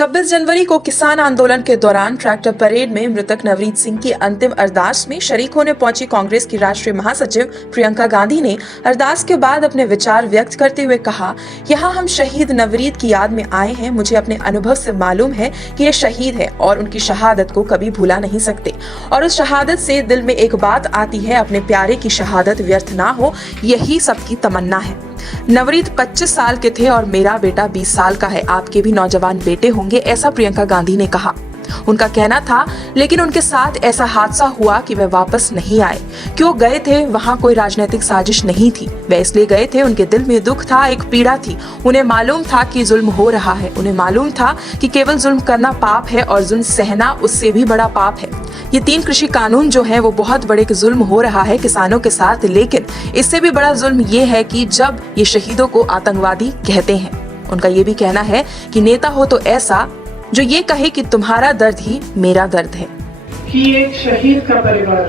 26 जनवरी को किसान आंदोलन के दौरान ट्रैक्टर परेड में मृतक नवरीत सिंह की अंतिम अरदास में शरीक होने पहुंची कांग्रेस की राष्ट्रीय महासचिव प्रियंका गांधी ने अरदास के बाद अपने विचार व्यक्त करते हुए कहा, यहाँ हम शहीद नवरीत की याद में आए हैं। मुझे अपने अनुभव से मालूम है कि ये शहीद है और उनकी शहादत को कभी भुला नहीं सकते और उस शहादत से दिल में एक बात आती है, अपने प्यारे की शहादत व्यर्थ ना हो, यही सबकी तमन्ना है। नवरीत 25 साल के थे और मेरा बेटा 20 साल का है। आपके भी नौजवान बेटे होंगे, ऐसा प्रियंका गांधी ने कहा। उनका कहना था, लेकिन उनके साथ ऐसा हादसा हुआ कि वे वापस नहीं आए। क्यों गए थे? वहाँ कोई राजनीतिक साजिश नहीं थी। वे इसलिए गए थे, उनके दिल में दुख था, एक पीड़ा थी। उन्हें मालूम था कि जुल्म हो रहा है। उन्हें मालूम था कि केवल जुल्म करना पाप है और जुल्म सहना उससे भी बड़ा पाप है। ये 3 कृषि कानून जो है वो बहुत बड़े जुल्म हो रहा है किसानों के साथ, लेकिन इससे भी बड़ा जुल्म ये है कि जब ये शहीदों को आतंकवादी कहते हैं। उनका ये भी कहना है कि नेता हो तो ऐसा जो ये कहे कि तुम्हारा दर्द ही मेरा दर्द है। कि एक शहीद का परिवार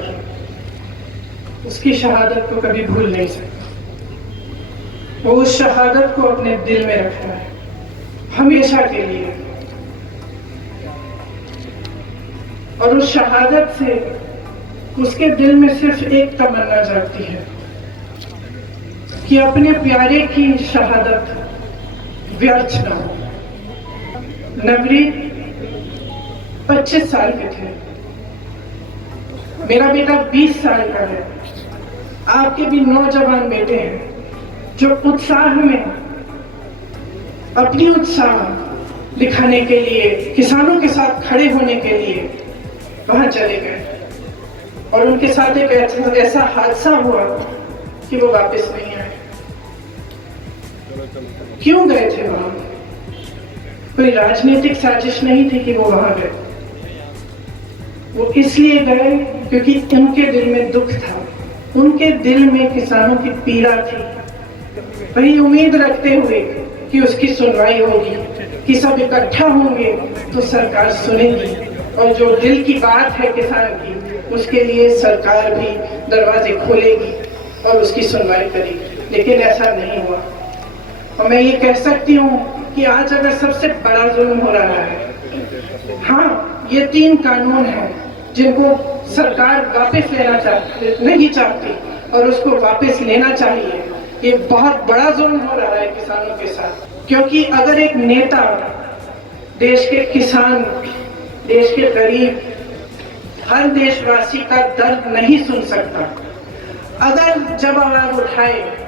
उसकी शहादत को कभी भूल नहीं सकता। वो उस शहादत को अपने दिल में रखता है हमेशा के लिए, और उस शहादत से उसके दिल में सिर्फ एक तमन्ना जागती है कि अपने प्यारे की शहादत व्यर्थ न हो। नवरीत 25 साल के थे, मेरा बेटा 20 साल का है। आपके भी नौजवान बेटे हैं जो उत्साह में अपनी उत्साह दिखाने के लिए, किसानों के साथ खड़े होने के लिए वहां चले गए और उनके साथ एक ऐसा हादसा हुआ कि वो वापस नहीं आए। क्यों गए थे वहां? कोई राजनीतिक साजिश नहीं थी कि वो वहां गए। वो इसलिए गए क्योंकि उनके दिल में दुख था, उनके दिल में किसानों की पीड़ा थी। वही उम्मीद रखते हुए कि उसकी सुनवाई होगी, कि सब इकट्ठा होंगे तो सरकार सुनेगी और जो दिल की बात है किसान की, उसके लिए सरकार भी दरवाजे खोलेगी और उसकी सुनवाई करेगी। लेकिन ऐसा नहीं हुआ। और मैं ये कह सकती हूँ कि आज अगर सबसे बड़ा जुल्म हो रहा है, हाँ, ये 3 कानून हैं जिनको सरकार वापस लेना नहीं चाहती और उसको वापस लेना चाहिए। ये बहुत बड़ा जुल्म हो रहा है किसानों के साथ, क्योंकि अगर एक नेता देश के किसान, देश के गरीब, हर देशवासी का दर्द नहीं सुन सकता, अगर जब आवाज उठाए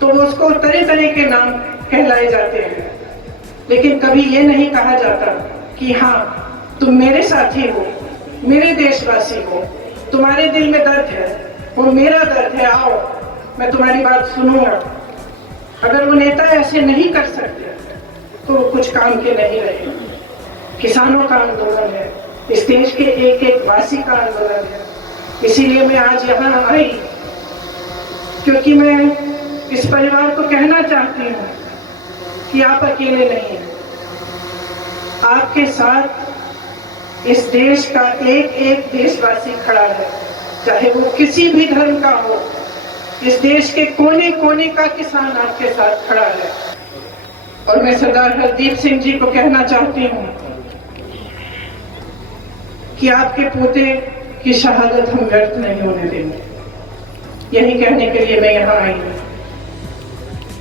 तो उसको तरह तरह के नाम कहलाए जाते हैं, लेकिन कभी ये नहीं कहा जाता कि हाँ, तुम मेरे साथी हो, मेरे देशवासी हो, तुम्हारे दिल में दर्द है और मेरा दर्द है, आओ मैं तुम्हारी बात सुनूंगा। अगर वो नेता ऐसे नहीं कर सकते तो वो कुछ काम के नहीं रहे। किसानों का आंदोलन है, इस देश के एक एक वासी का आंदोलन है। इसीलिए मैं आज यहाँ आई, क्योंकि मैं इस परिवार को कहना चाहती हूँ कि आप अकेले नहीं हैं। आपके साथ इस देश का एक एक देशवासी खड़ा है, चाहे वो किसी भी धर्म का हो। इस देश के कोने कोने का किसान आपके साथ खड़ा है। और मैं सरदार हरदीप सिंह जी को कहना चाहती हूँ कि आपके पोते की शहादत हम व्यर्थ नहीं होने देंगे। यही कहने के लिए मैं यहाँ आई हूँ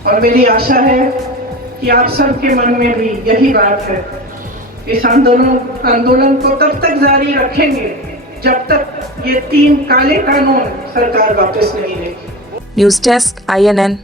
और मेरी आशा है कि आप सबके मन में भी यही बात है। इस आंदोलन को तब तक जारी रखेंगे जब तक ये 3 काले कानून सरकार वापस नहीं लेगी। News desk INN।